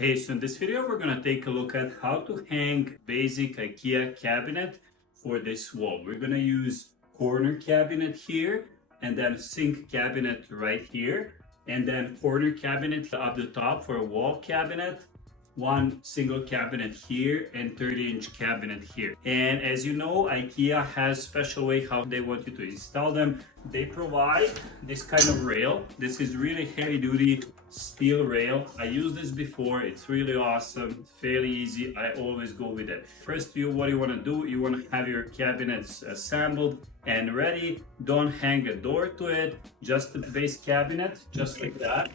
Hey, so in this video, we're going to take a look at how to hang basic IKEA cabinet for this wall. We're going to use corner cabinet here, and then sink cabinet right here, and then corner cabinet up the top for a wall cabinet, one single cabinet here, and 30-inch cabinet here. And as you know, IKEA has special way how they want you to install them. They provide this kind of rail. This is really heavy duty steel rail. I used this before. It's really awesome, fairly easy. I always go with it. First, what you want to do, you want to have your cabinets assembled and ready. Don't hang a door to it, just the base cabinet, just like that.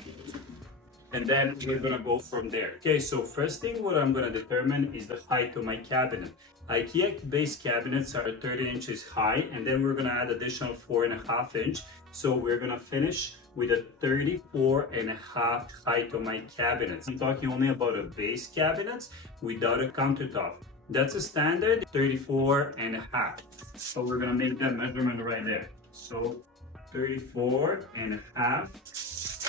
And then we're gonna go from there. Okay, so first thing what I'm gonna determine is the height of my cabinet. IKEA base cabinets are 30 inches high, and then we're gonna add additional 4.5 inch. So we're gonna finish with a 34.5 height of my cabinets. I'm talking only about a base cabinets without a countertop. That's a standard 34.5. So we're gonna make that measurement right there. So 34.5.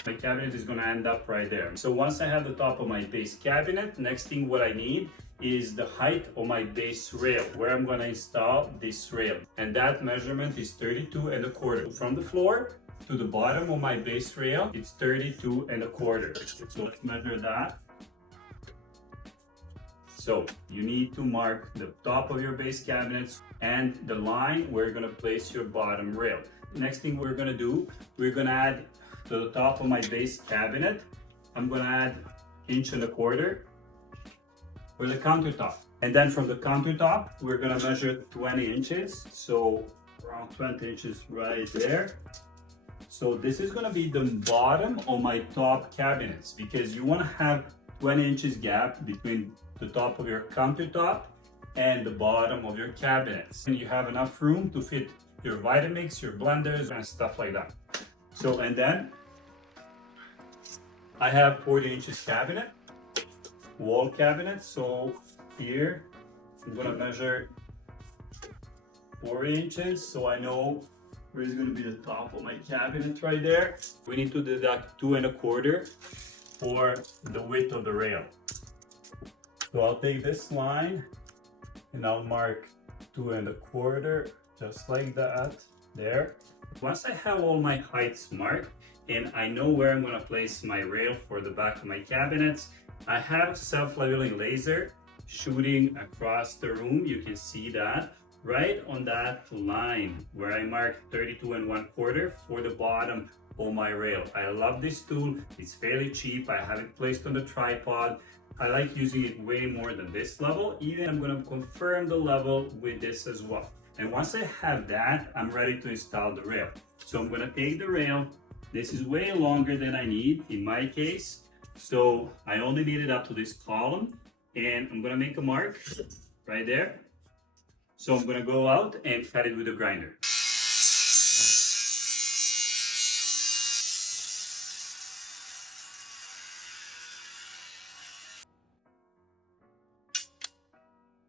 My cabinet is going to end up right there. So once I have the top of my base cabinet, next thing what I need is the height of my base rail, where I'm going to install this rail. And that measurement is 32.25. From the floor to the bottom of my base rail, it's 32.25. So let's measure that. So you need to mark the top of your base cabinets and the line where you're going to place your bottom rail. Next thing we're going to do, we're going to add to the top of my base cabinet, I'm gonna add 1.25 for the countertop. And then from the countertop, we're gonna measure 20 inches. So around 20 inches right there. So this is gonna be the bottom of my top cabinets, because you wanna have 20 inches gap between the top of your countertop and the bottom of your cabinets. And you have enough room to fit your Vitamix, your blenders, and stuff like that. So, and then I have 40 inches cabinet, wall cabinet. So here I'm gonna measure 40 inches. So I know where is gonna be the top of my cabinet right there. We need to deduct 2.25 for the width of the rail. So I'll take this line and I'll mark 2.25, just like that, there. Once I have all my heights marked and I know where I'm going to place my rail for the back of my cabinets, I have self-leveling laser shooting across the room. You can see that right on that line where I marked 32.25 for the bottom of my rail. I love this tool. It's fairly cheap. I have it placed on the tripod. I like using it way more than this level. Even I'm going to confirm the level with this as well. And once I have that, I'm ready to install the rail. So I'm gonna take the rail. This is way longer than I need in my case. So I only need it up to this column, and I'm gonna make a mark right there. So I'm gonna go out and cut it with a grinder.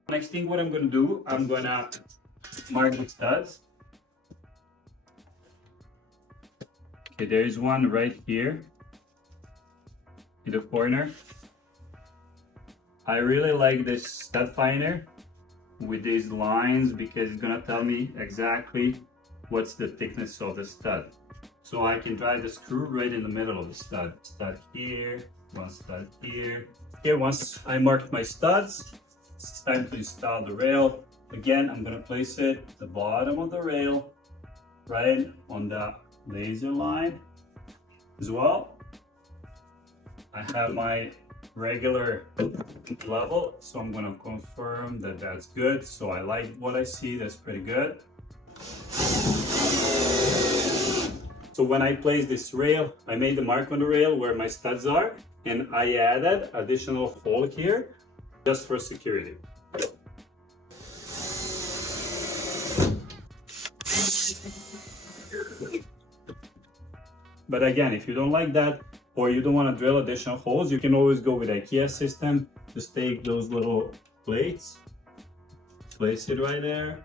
Next thing what I'm gonna do, I'm gonna mark the studs. Okay, there is one right here in the corner. I really like this stud finder with these lines because it's gonna tell me exactly what's the thickness of the stud. So I can drive the screw right in the middle of the stud. Stud here, one stud here. Okay, once I marked my studs, it's time to install the rail. Again, I'm gonna place it at the bottom of the rail, right on the laser line as well. I have my regular level, so I'm gonna confirm that that's good. So I like what I see, that's pretty good. So when I place this rail, I made the mark on the rail where my studs are, and I added additional hole here just for security. But again, if you don't like that, or you don't want to drill additional holes, you can always go with IKEA system. Just take those little plates, place it right there.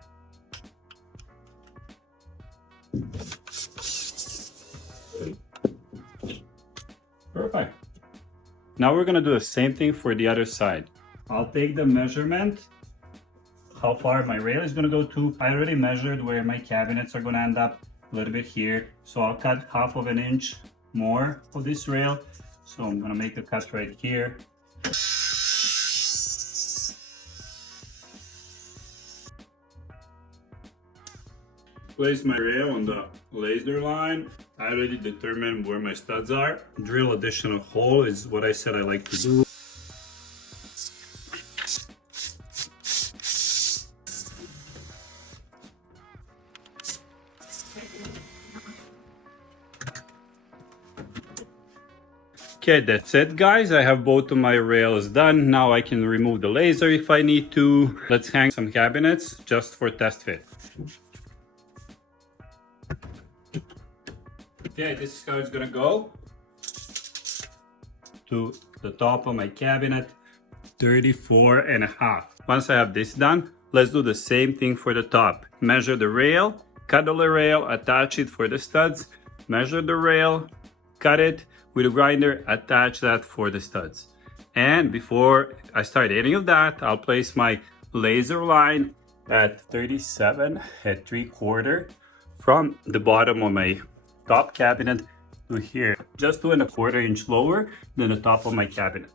Perfect. Now we're gonna do the same thing for the other side. I'll take the measurement, how far my rail is gonna go to. I already measured where my cabinets are gonna end up, a little bit here. So I'll cut half of an inch more of this rail. So I'm gonna make a cut right here. Place my rail on the laser line. I already determined where my studs are. Drill additional hole is what I said I like to do. Okay, that's it guys. I have both of my rails done. Now I can remove the laser if I need to. Let's hang some cabinets just for test fit. Okay, this is how it's gonna go. To the top of my cabinet, 34.5. Once I have this done, let's do the same thing for the top. Measure the rail, cut the rail, attach it for the studs, measure the rail, cut it with a grinder, attach that for the studs. And before I start any of that, I'll place my laser line at 37 at 3/4 from the bottom of my top cabinet to here, just 2¼ inch lower than the top of my cabinet.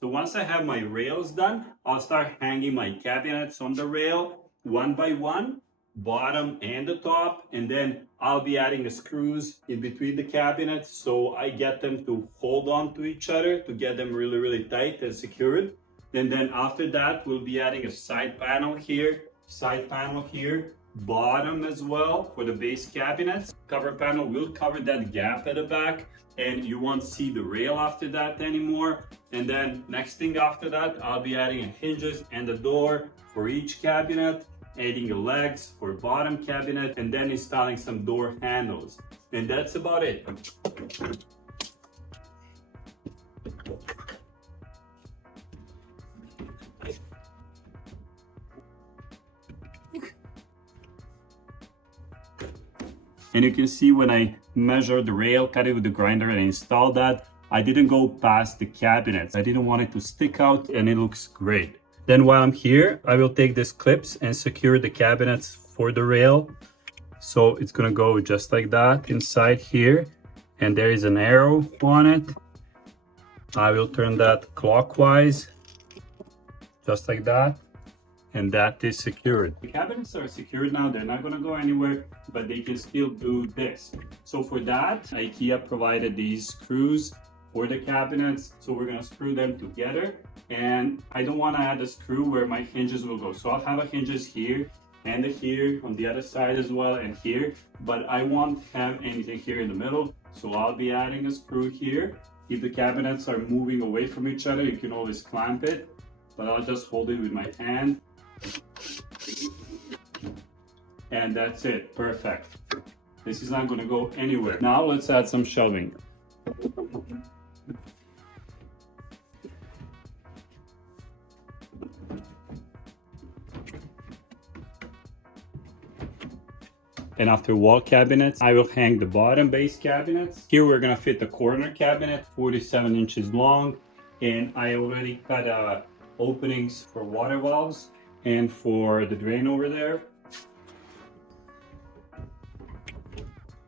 So once I have my rails done, I'll start hanging my cabinets on the rail one by one, bottom and the top, and then I'll be adding the screws in between the cabinets so I get them to hold on to each other to get them really tight and secured. And then after that, we'll be adding a side panel here, bottom as well for the base cabinets. Cover panel will cover that gap at the back, and you won't see the rail after that anymore. And then next thing after that, I'll be adding hinges and the door for each cabinet, adding the legs for bottom cabinet, and then installing some door handles. And that's about it. And you can see when I measured the rail, cut it with the grinder and installed that, I didn't go past the cabinets. I didn't want it to stick out, and it looks great. Then while I'm here, I will take these clips and secure the cabinets for the rail. So it's gonna go just like that inside here. And there is an arrow on it. I will turn that clockwise, just like that. And that is secured. The cabinets are secured now. They're not gonna go anywhere, but they can still do this. So for that, IKEA provided these screws for the cabinets. So we're gonna screw them together. And I don't wanna add a screw where my hinges will go. So I'll have a hinges here and here on the other side as well and here, but I won't have anything here in the middle. So I'll be adding a screw here. If the cabinets are moving away from each other, you can always clamp it, but I'll just hold it with my hand. And that's it, perfect. This is not gonna go anywhere. Now let's add some shelving. And after wall cabinets, I will hang the bottom base cabinets. Here we're gonna fit the corner cabinet, 47 inches long. And I already cut openings for water valves and for the drain over there.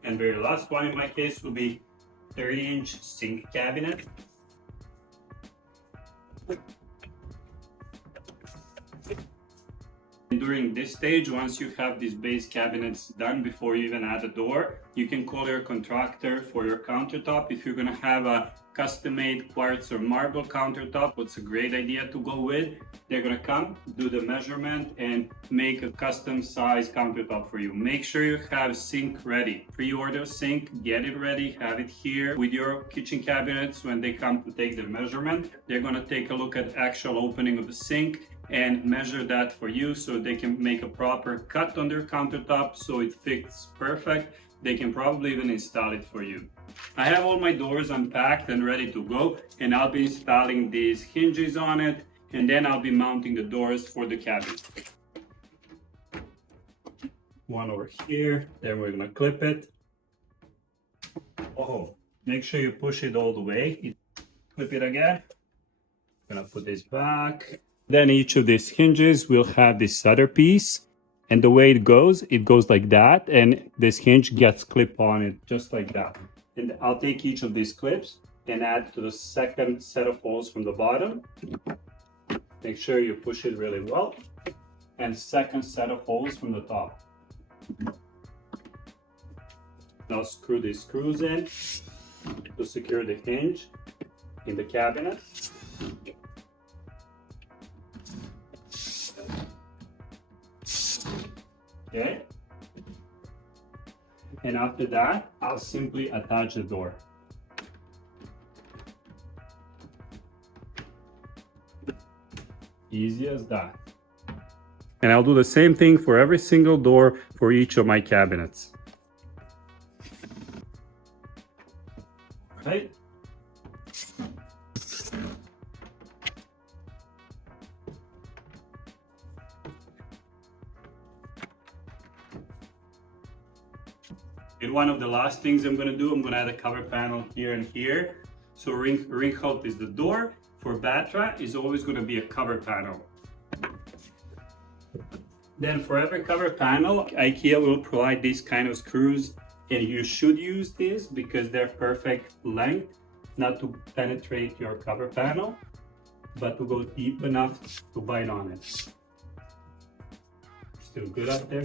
And very last one in my case will be 30-inch sink cabinet. And during this stage, once you have these base cabinets done before you even add a door, you can call your contractor for your countertop. If you're gonna have a custom-made quartz or marble countertop, what's a great idea to go with? They're gonna come, do the measurement, and make a custom size countertop for you. Make sure you have sink ready. Pre-order sink, get it ready, have it here with your kitchen cabinets. When they come to take the measurement, they're gonna take a look at actual opening of the sink and measure that for you so they can make a proper cut on their countertop so it fits perfect. they can probably even install it for you. I have all my doors unpacked and ready to go, and I'll be installing these hinges on it, and then I'll be mounting the doors for the cabin. One over here, then we're gonna clip it. Oh, make sure you push it all the way. Clip it again. Gonna put this back. Then each of these hinges will have this other piece, and the way it goes like that, and this hinge gets clipped on it just like that. And I'll take each of these clips and add to the second set of holes from the bottom. Make sure you push it really well. And second set of holes from the top. Now screw these screws in to secure the hinge in the cabinet. Okay. And after that, I'll simply attach the door. Easy as that. And I'll do the same thing for every single door for each of my cabinets. Right? And one of the last things I'm gonna do, I'm gonna add a cover panel here and here. So ring out is the door. For Batra is always gonna be a cover panel. Then for every cover panel, IKEA will provide these kind of screws, and you should use these because they're perfect length, not to penetrate your cover panel, but to go deep enough to bite on it. Still good up there?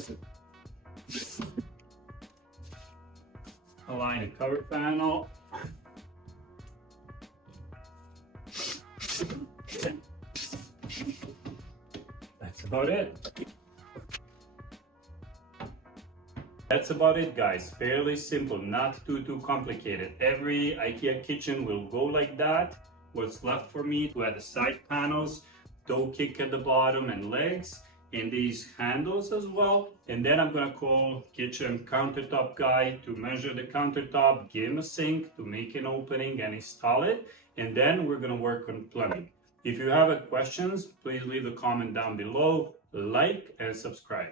Align a cover panel. That's about it. That's about it, guys. Fairly simple, not too complicated. Every IKEA kitchen will go like that. What's left for me to add the side panels, toe kick at the bottom and legs, and these handles as well. And then I'm gonna call kitchen countertop guy to measure the countertop, give him a sink to make an opening and install it. And then we're gonna work on plumbing. If you have questions, please leave a comment down below, like and subscribe.